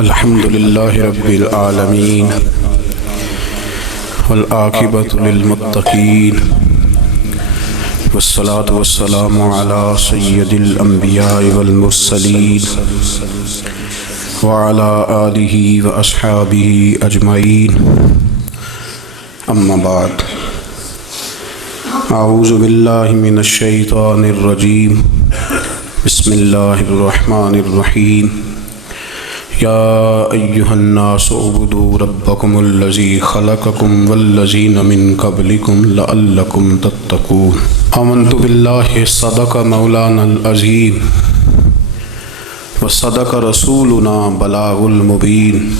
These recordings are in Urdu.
الحمد للہ رب العالمین والعاقبۃ للمتقین والصلاة والسلام علی سید الانبیاء والمرسلین وعلی آلہ واصحابہ اجمعین، اما بعد، اعوذ باللہ من الشیطان الرجیم، بسم اللہ الرحمن الرحیم۔ یا ایہا الناس اعبدوا ربکم الذی خلقکم والذین من قبلکم لعلکم تتقون۔ آمنت باللہ صدق مولانا العظیم وصدق رسولنا بلاغ المبین،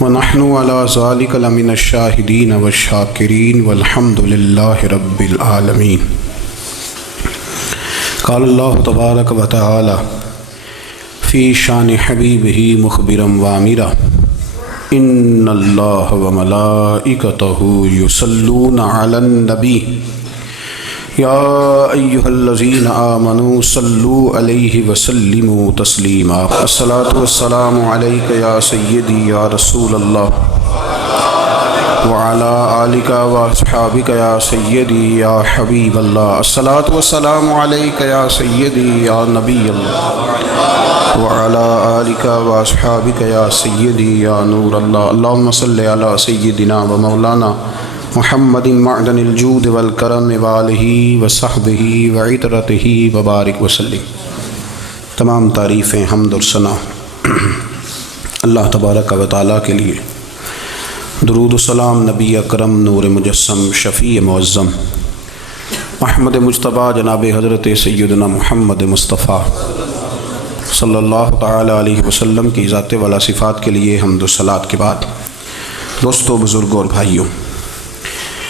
ونحن علی ذلک لمن الشاہدین والشاکرین والحمد للہ رب العالمین۔ قال اللہ تبارک و تعالی فی شان حبیبہ مخبرا وامرا، ان اللہ وملائکتہ یصلون علی النبی یا ایہا الذین آمنوا صلوا علیہ وسلموا تسلیما۔ الصلاۃ والسلام علیک یا سیدی یا رسول اللہ وعلی آلک واصحابک یا سیدی یا حبیب اللہ۔ الصلاۃ والسلام علیک یا سیدی یا نبی اللہ وعلی آلک واصحابک یا سیدی یا نور اللہ۔ اللہم صلی علی سیدنا و مولانا محمد معدن الجود والکرم وآلہ وصحبہ وعطرتہ وبارک وسلم۔ تمام تعریفیں، حمد اور ثنا اللہ تبارک و تعالیٰ کے لیے۔ درود و سلام نبی اکرم نور مجسم شفیع معظم احمد مجتبیٰ جناب حضرت سیدنا محمد مصطفیٰ صلی اللہ تعالی علیہ وسلم کی ذات والا صفات کے لیے حمد و صلات کے بعد، دوستو، بزرگوں اور بھائیوں،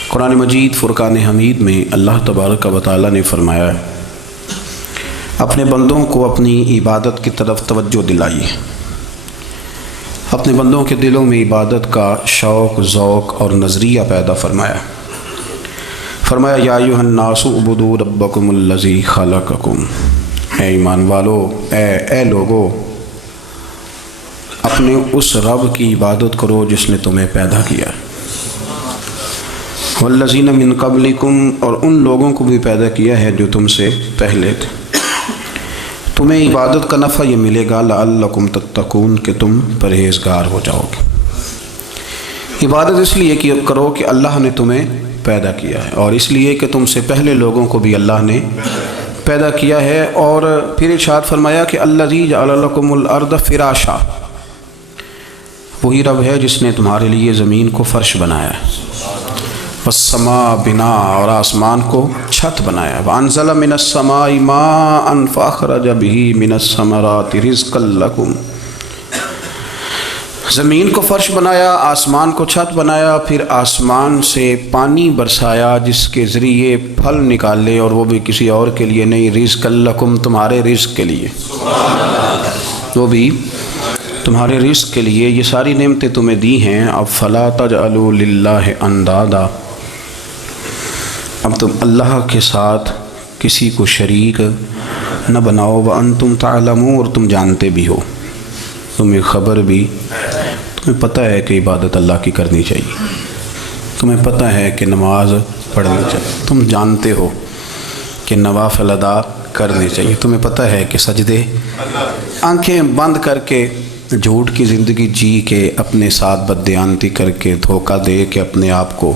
قرآن مجید فرقان حمید میں اللہ تبارک و تعالی نے فرمایا ہے، اپنے بندوں کو اپنی عبادت کی طرف توجہ دلائیے، اپنے بندوں کے دلوں میں عبادت کا شوق، ذوق اور نظریہ پیدا فرمایا۔ فرمایا یا ایھا الناس اعبدوا ربکم الذی خلقکم، اے ایمان والو، اے لوگو، اپنے اس رب کی عبادت کرو جس نے تمہیں پیدا کیا، والذین من قبلکم، اور ان لوگوں کو بھی پیدا کیا ہے جو تم سے پہلے تھے۔ تمہیں عبادت کا نفع یہ ملے گا لعلکم تتقون، کہ تم پرہیزگار ہو جاؤ گے۔ عبادت اس لیے کہ کرو کہ اللہ نے تمہیں پیدا کیا ہے، اور اس لیے کہ تم سے پہلے لوگوں کو بھی اللہ نے پیدا کیا ہے۔ اور پھر ارشاد فرمایا کہ الذی جعل لکم الارض فراشا، وہی رب ہے جس نے تمہارے لیے زمین کو فرش بنایا ہے، والسماء بنا، اور آسمان کو چھت بنایا، وانزل من السماء ماء فاخرج به من الثمرات رزقا لکم، زمین کو فرش بنایا، آسمان کو چھت بنایا، پھر آسمان سے پانی برسایا جس کے ذریعے پھل نکالے، اور وہ بھی کسی اور کے لیے نہیں، رزقا لکم، تمہارے رزق کے لیے، وہ بھی تمہارے رزق کے لیے۔ یہ ساری نعمتیں تمہیں دی ہیں، اب فلا تجعلوا للہ اندادا، اب تم اللہ کے ساتھ کسی کو شریک نہ بناؤ، وانتم تعلمون، اور تم جانتے بھی ہو، تمہیں خبر بھی، تمہیں پتہ ہے کہ عبادت اللہ کی کرنی چاہیے، تمہیں پتہ ہے کہ نماز پڑھنی چاہیے، تم جانتے ہو کہ نوافل ادا کرنے چاہیے، تمہیں پتہ ہے کہ سجدے آنکھیں بند کر کے، جھوٹ کی زندگی جی کے، اپنے ساتھ بددیانتی کر کے، دھوکہ دے کے، اپنے آپ کو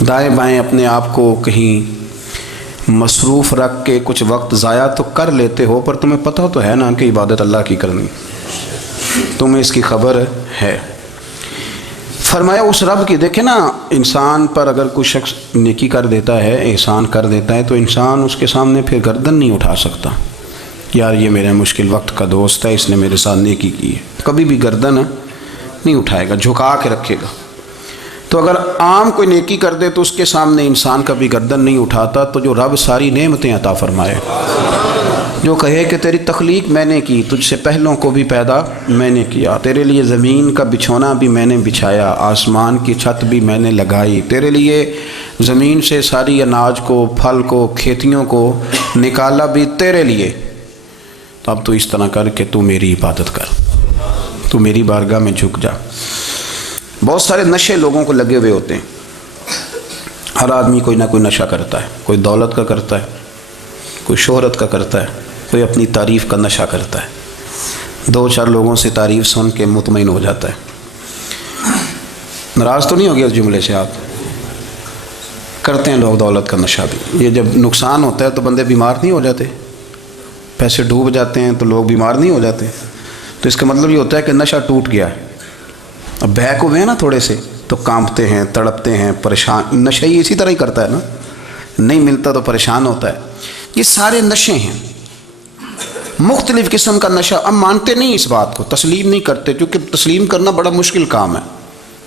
دائیں بائیں، اپنے آپ کو کہیں مصروف رکھ کے کچھ وقت ضائع تو کر لیتے ہو، پر تمہیں پتہ تو ہے نا کہ عبادت اللہ کی کرنی، تمہیں اس کی خبر ہے۔ فرمایا اس رب کی، دیکھیں نا، انسان پر اگر کوئی شخص نیکی کر دیتا ہے، احسان کر دیتا ہے، تو انسان اس کے سامنے پھر گردن نہیں اٹھا سکتا، یار یہ میرے مشکل وقت کا دوست ہے، اس نے میرے ساتھ نیکی کی ہے، کبھی بھی گردن نہیں اٹھائے گا، جھکا کے رکھے گا۔ تو اگر عام کوئی نیکی کر دے تو اس کے سامنے انسان کبھی گردن نہیں اٹھاتا، تو جو رب ساری نعمتیں عطا فرمائے، جو کہے کہ تیری تخلیق میں نے کی، تجھ سے پہلوں کو بھی پیدا میں نے کیا، تیرے لیے زمین کا بچھونا بھی میں نے بچھایا، آسمان کی چھت بھی میں نے لگائی، تیرے لیے زمین سے ساری اناج کو، پھل کو، کھیتیوں کو نکالا بھی تیرے لیے، تو اب تو اس طرح کر کہ تو میری عبادت کر۔ تو میری بارگاہ میں جھک جا۔ بہت سارے نشے لوگوں کو لگے ہوئے ہوتے ہیں، ہر آدمی کوئی نہ کوئی نشہ کرتا ہے، کوئی دولت کا کرتا ہے، کوئی شہرت کا کرتا ہے، کوئی اپنی تعریف کا نشہ کرتا ہے، دو چار لوگوں سے تعریف سن کے مطمئن ہو جاتا ہے۔ ناراض تو نہیں ہو گیا اس جملے سے آپ؟ کرتے ہیں لوگ دولت کا نشہ بھی۔ یہ جب نقصان ہوتا ہے تو بندے بیمار نہیں ہو جاتے، پیسے ڈوب جاتے ہیں تو لوگ بیمار نہیں ہو جاتے، تو اس کا مطلب یہ ہوتا ہے کہ نشہ ٹوٹ گیا ہے۔ اب بہک ہوئے ہیں نا تھوڑے سے تو کانپتے ہیں، تڑپتے ہیں، پریشان۔ نشہ ہی اسی طرح ہی کرتا ہے نا، نہیں ملتا تو پریشان ہوتا ہے۔ یہ سارے نشے ہیں، مختلف قسم کا نشہ۔ اب مانتے نہیں اس بات کو، تسلیم نہیں کرتے، کیونکہ تسلیم کرنا بڑا مشکل کام ہے۔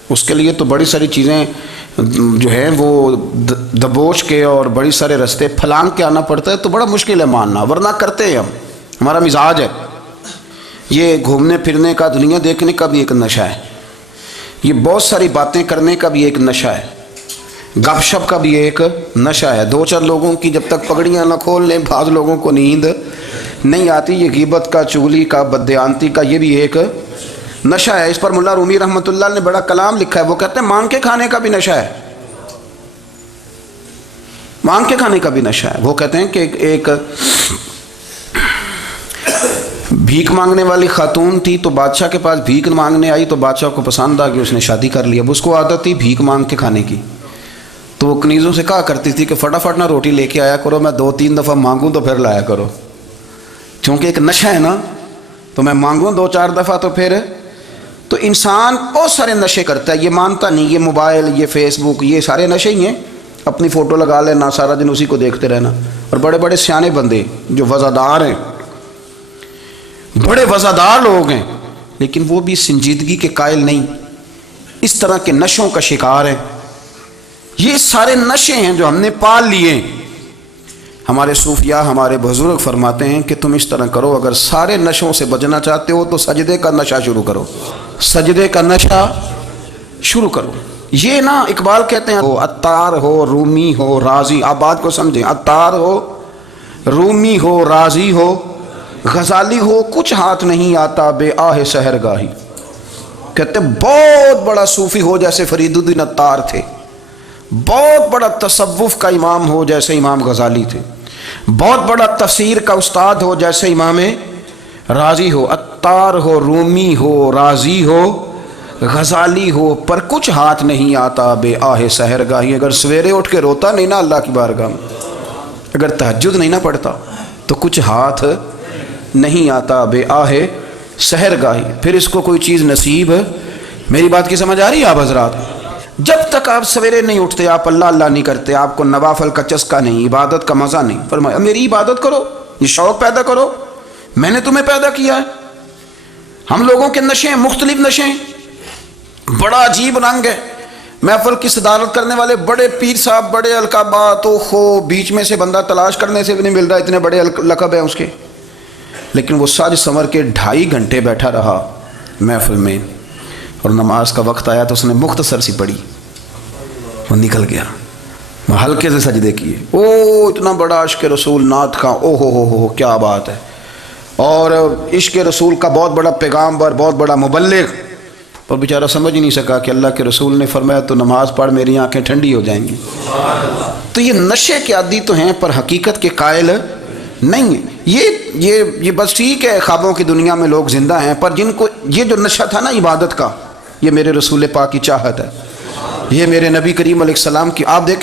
اس کے لیے تو بڑی ساری چیزیں جو ہیں وہ دبوچ کے اور بڑی سارے رستے پھلانگ کے آنا پڑتا ہے، تو بڑا مشکل ہے ماننا، ورنہ کرتے ہیں ہم، ہمارا مزاج ہے۔ یہ گھومنے پھرنے کا، دنیا دیکھنے کا بھی ایک نشہ ہے، یہ بہت ساری باتیں کرنے کا بھی ایک نشہ ہے، گپ شپ کا بھی ایک نشہ ہے۔ دو چار لوگوں کی جب تک پگڑیاں نہ کھول لیں بعض لوگوں کو نیند نہیں آتی۔ یہ غیبت کا، چغلی کا، بددیانتی کا یہ بھی ایک نشہ ہے۔ اس پر ملا رومی رحمۃ اللہ نے بڑا کلام لکھا ہے، وہ کہتے ہیں مانگ کے کھانے کا بھی نشہ ہے، مانگ کے کھانے کا بھی نشہ ہے۔ وہ کہتے ہیں کہ ایک بھیک مانگنے والی خاتون تھی، تو بادشاہ کے پاس بھیک مانگنے آئی، تو بادشاہ کو پسند آ گئی، اس نے شادی کر لی۔ اب اس کو عادت تھی بھیک مانگ کے کھانے کی، تو وہ کنیزوں سے کہا کرتی تھی کہ فٹافٹ نہ روٹی لے کے آیا کرو، میں 2-3 دفعہ مانگوں تو پھر لایا کرو، چونکہ ایک نشہ ہے نا، تو میں مانگوں 2-4 دفعہ تو پھر۔ تو انسان بہت سارے نشے کرتا ہے، یہ مانتا نہیں۔ یہ موبائل، یہ فیس بک، یہ سارے نشے ہی ہیں۔ اپنی فوٹو لگا لینا، سارا دن اسی کو دیکھتے رہنا۔ اور بڑے بڑے سیانے بندے جو وزادار ہیں، بڑے وزادار لوگ ہیں، لیکن وہ بھی سنجیدگی کے قائل نہیں، اس طرح کے نشوں کا شکار ہیں۔ یہ سارے نشے ہیں جو ہم نے پال لیے۔ ہمارے صوفیاء، ہمارے بزرگ فرماتے ہیں کہ تم اس طرح کرو، اگر سارے نشوں سے بچنا چاہتے ہو تو سجدے کا نشہ شروع کرو، سجدے کا نشہ شروع کرو۔ یہ نا اقبال کہتے ہیں، عطار ہو، رومی ہو، رازی، آپ بات کو سمجھیں، عطار ہو، رومی ہو، رازی ہو، غزالی ہو، کچھ ہاتھ نہیں آتا بے آہ سحر گاہی۔ کہتے بہت بڑا صوفی ہو جیسے فرید الدین عطار تھے، بہت بڑا تصوف کا امام ہو جیسے امام غزالی تھے، بہت بڑا تفسیر کا استاد ہو جیسے امام رازی ہو، عطار ہو، رومی ہو، رازی ہو، غزالی ہو، پر کچھ ہاتھ نہیں آتا بے آہ سحر گاہی۔ اگر سویرے اٹھ کے روتا نہیں نا اللہ کی بارگاہ میں، اگر تہجد نہیں نہ پڑھتا، تو کچھ ہاتھ نہیں آتا بے آہ سحر گاہی، پھر اس کو کوئی چیز نصیب۔ میری بات کی سمجھ آ رہی ہے آپ حضرات؟ جب تک آپ سویرے نہیں اٹھتے، آپ اللہ اللہ نہیں کرتے، آپ کو نوافل کا چسکا نہیں، عبادت کا مزہ نہیں، فرمایا میری عبادت کرو، یہ شوق پیدا کرو، میں نے تمہیں پیدا کیا ہے۔ ہم لوگوں کے نشے، مختلف نشے، بڑا عجیب رنگ ہے۔ محفل کی صدارت کرنے والے بڑے پیر صاحب، بڑے القابات، اوہو، بیچ میں سے بندہ تلاش کرنے سے بھی نہیں مل رہا، اتنے بڑے لقب ہیں اس کے، لیکن وہ سج سنور کے 2.5 گھنٹے بیٹھا رہا محفل میں، اور نماز کا وقت آیا تو اس نے مختصر سی پڑھی، وہ نکل گیا، وہ ہلکے سے سجدے کیے۔ او اتنا بڑا عشق رسول نعت خاں، او ہو کیا بات ہے، اور عشق رسول کا بہت بڑا پیغامبر، بہت بڑا مبلغ، اور بیچارہ سمجھ ہی نہیں سکا کہ اللہ کے رسول نے فرمایا تو نماز پڑھ میری آنکھیں ٹھنڈی ہو جائیں گی۔ تو یہ نشے کے عادی تو ہیں پر حقیقت کے قائل نہیں ہیں۔ یہ بس ٹھیک ہے خوابوں کی دنیا میں لوگ زندہ ہیں، پر جن کو یہ جو نشہ تھا نا عبادت کا، یہ میرے رسول پاک کی چاہت ہے، یہ میرے نبی کریم علیہ السلام کی، آپ دیکھ